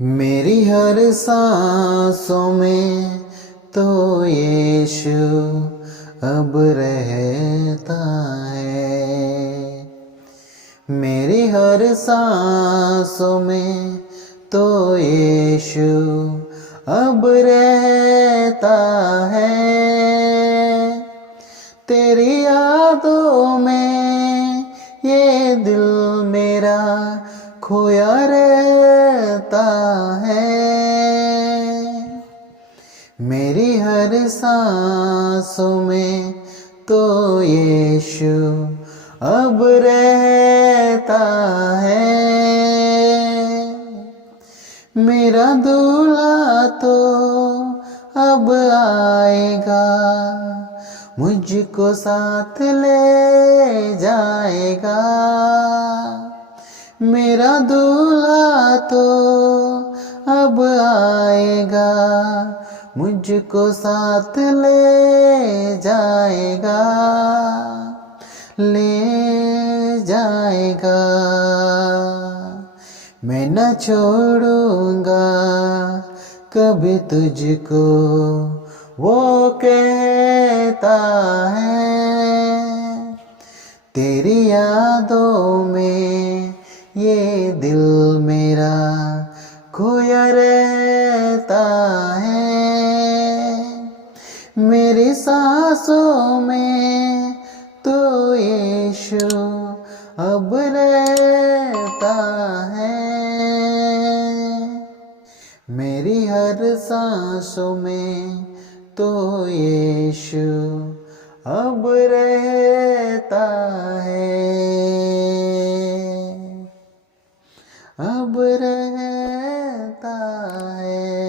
मेरी हर सांसों में तो यीशु अब रहता है। मेरी हर सांसों में तो यीशु अब रहता है। तेरी यादों में ये दिल मेरा खोया रहता है। मेरी हर सांसों में तो यीशु अब रहता है। मेरा दूल्हा तो अब आएगा, मुझको साथ ले जाएगा। मेरा दूल्हा तो अब आएगा, मुझको साथ ले जाएगा, ले जाएगा। मैं न छोड़ूंगा कभी तुझको, वो कहता है। तेरी यादों में ये दिल मेरा खोया रहता है। मेरी सांसों में तो यीशु अब रहता है। मेरी हर सांसों में तो यीशु अब रहता है, अब रहता है।